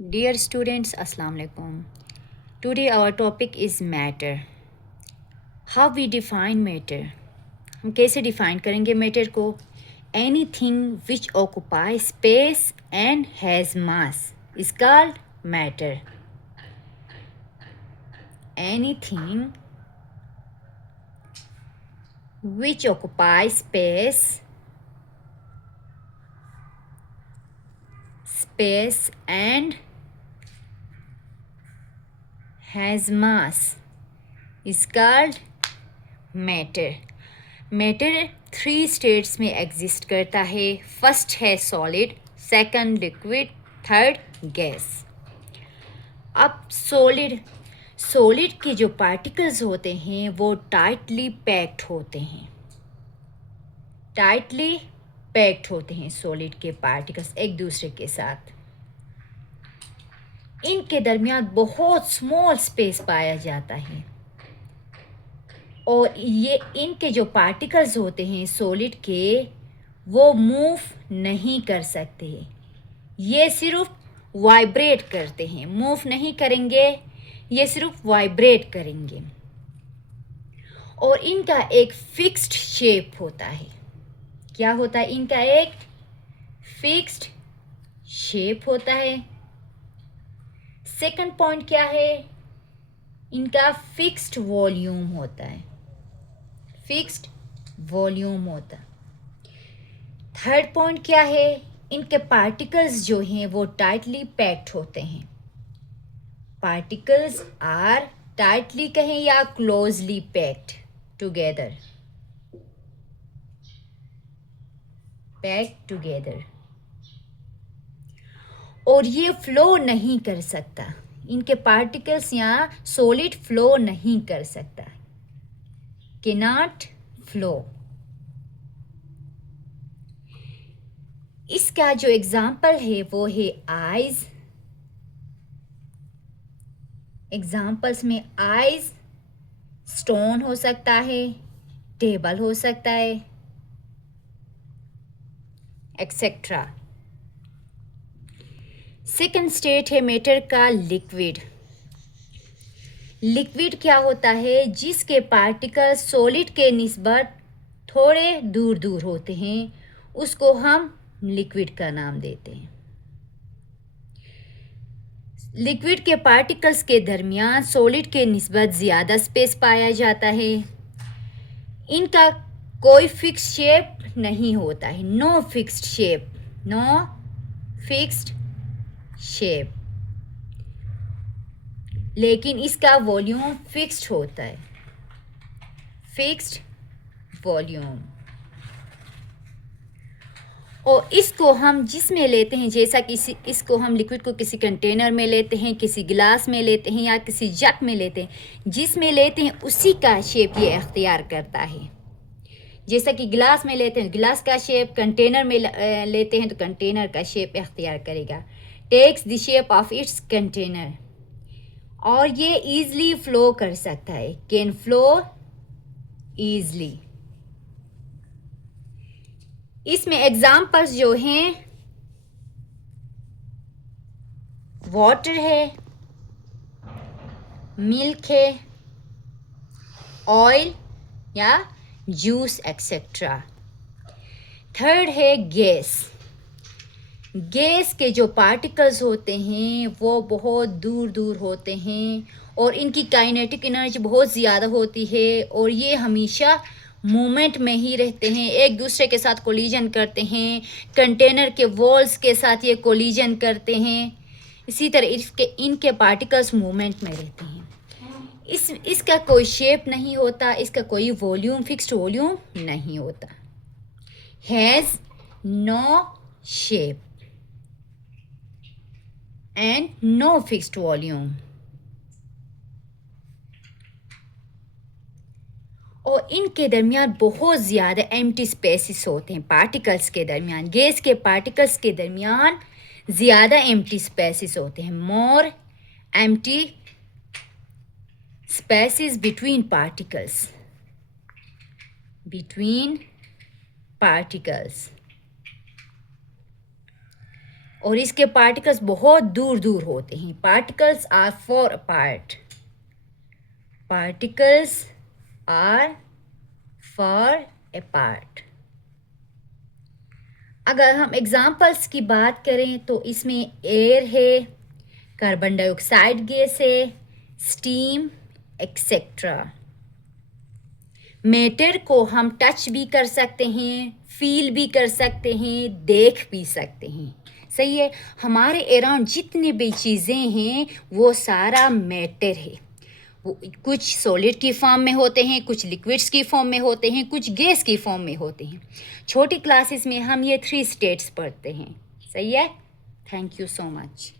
Dear students, Assalamu alaikum. Today our topic is matter. How we define matter? हम कैसे define करेंगे matter को? Anything which occupies space and has mass is called matter. Anything which occupies space and has mass is called matter. Matter 3 states में exist करता है. First है solid, second liquid, third gas. अब solid के जो particles होते हैं वो टाइटली पैक्ड होते हैं. सॉलिड के पार्टिकल्स एक दूसरे के साथ. इनके दरमियान बहुत स्मॉल स्पेस पाया जाता है और ये इनके जो पार्टिकल्स होते हैं सॉलिड के वो मूव नहीं कर सकते. ये सिर्फ वाइब्रेट करते हैं, मूव नहीं करेंगे, ये सिर्फ वाइब्रेट करेंगे. और इनका एक फिक्स्ड शेप होता है. क्या होता है? इनका एक फिक्स्ड शेप होता है. सेकंड पॉइंट क्या है? इनका फिक्स्ड वॉल्यूम होता है. थर्ड पॉइंट क्या है? इनके पार्टिकल्स जो हैं वो टाइटली पैक्ड होते हैं. पार्टिकल्स आर टाइटली कहें या क्लोजली पैक्ड टुगेदर. और ये फ्लो नहीं कर सकता. इनके पार्टिकल्स यहाँ सॉलिड फ्लो नहीं कर सकता. cannot flow. इसका जो एग्जाम्पल है वो है आइज. एग्जाम्पल्स में आइज स्टोन हो सकता है, टेबल हो सकता है, एक्सेट्रा. सेकंड स्टेट है मैटर का लिक्विड. लिक्विड क्या होता है? जिसके पार्टिकल सॉलिड के निस्बत थोड़े दूर दूर होते हैं, उसको हम लिक्विड का नाम देते हैं. लिक्विड के पार्टिकल्स के दरमियान सॉलिड के निस्बत ज़्यादा स्पेस पाया जाता है. इनका कोई फिक्स शेप नहीं होता है. No fixed shape. लेकिन इसका वॉल्यूम फिक्स्ड होता है. Fixed volume. और इसको हम जिसमें लेते हैं, जैसा कि इसको हम लिक्विड को किसी कंटेनर में लेते हैं, किसी गिलास में लेते हैं या किसी जग में लेते हैं, जिसमें लेते हैं उसी का शेप ये अख्तियार करता है. जैसा कि गिलास में लेते हैं गिलास का शेप, कंटेनर में लेते हैं तो कंटेनर का शेप अख्तियार करेगा. Takes the shape of its container. और ये ईजली फ्लो कर सकता है. Can flow easily. इसमें एग्जाम्पल्स जो हैं वाटर है, मिल्क है, ऑयल या जूस एक्सेट्रा. थर्ड है गैस. गैस के जो पार्टिकल्स होते हैं वो बहुत दूर दूर होते हैं और इनकी काइनेटिक एनर्जी बहुत ज़्यादा होती है और ये हमेशा मूवमेंट में ही रहते हैं, एक दूसरे के साथ कोलिजन करते हैं, कंटेनर के वॉल्स के साथ ये कोलिजन करते हैं. इसी तरह इनके पार्टिकल्स मूवमेंट में रहते हैं. इसका कोई शेप नहीं होता, इसका कोई वॉल्यूम फिक्स्ड वॉल्यूम नहीं होता. Has no shape and no fixed volume. और इनके दरमियान बहुत ज़्यादा एम्प्टी स्पेसिस होते हैं. पार्टिकल्स के दरमियान, गैस के पार्टिकल्स के दरमियान ज़्यादा एम्प्टी स्पेसिस होते हैं. More empty spaces between particles. और इसके पार्टिकल्स बहुत दूर दूर होते हैं. Particles are far apart. Particles are far apart. अगर हम एग्जाम्पल्स की बात करें तो इसमें एयर है, कार्बन डाइऑक्साइड गैस है, स्टीम एक्सेट्रा. मैटर को हम टच भी कर सकते हैं, फील भी कर सकते हैं, देख भी सकते हैं. सही है. हमारे अराउंड जितनी भी चीज़ें हैं वो सारा मैटर है. वो कुछ सॉलिड की फॉर्म में होते हैं, कुछ लिक्विड्स की फॉर्म में होते हैं, कुछ गैस की फॉर्म में होते हैं. छोटी क्लासेस में हम ये 3 स्टेट्स पढ़ते हैं. सही है. Thank you so much.